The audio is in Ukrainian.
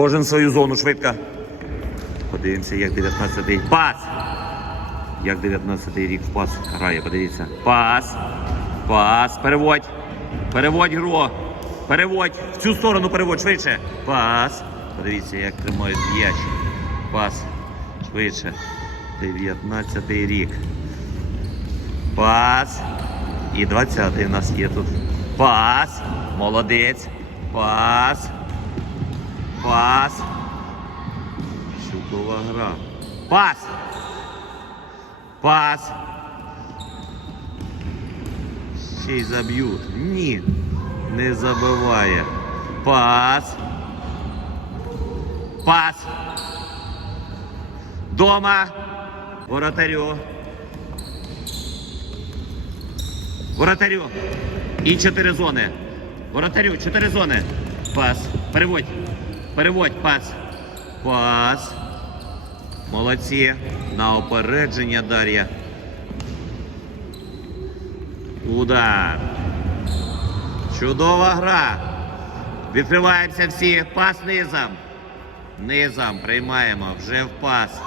Кожен свою зону швидко. Подивимося, як 19-й. Пас! Як 19-й рік пас грає, подивіться. Пас. Пас. Переводь. Переводь гру. Переводь. В цю сторону переводь. Швидше. Пас. Подивіться, як тримають м'яч. Пас. Швидше. 19-й рік. Пас. І 20-й у нас є тут. Пас. Молодець. Пас. Пас. Чудова гра. Пас. Пас. Ще й заб'ють. Ні. Не забиває. Пас. Пас. Дома. Воротарю. Воротарю. І чотири зони. Воротарю, чотири зони. Пас. Переводь. Переводь, пас. Пас. Молодці. На опередження Дар'я. Удар. Чудова гра. Відкриваємося всі. Пас низом. Низом приймаємо. Вже в пас.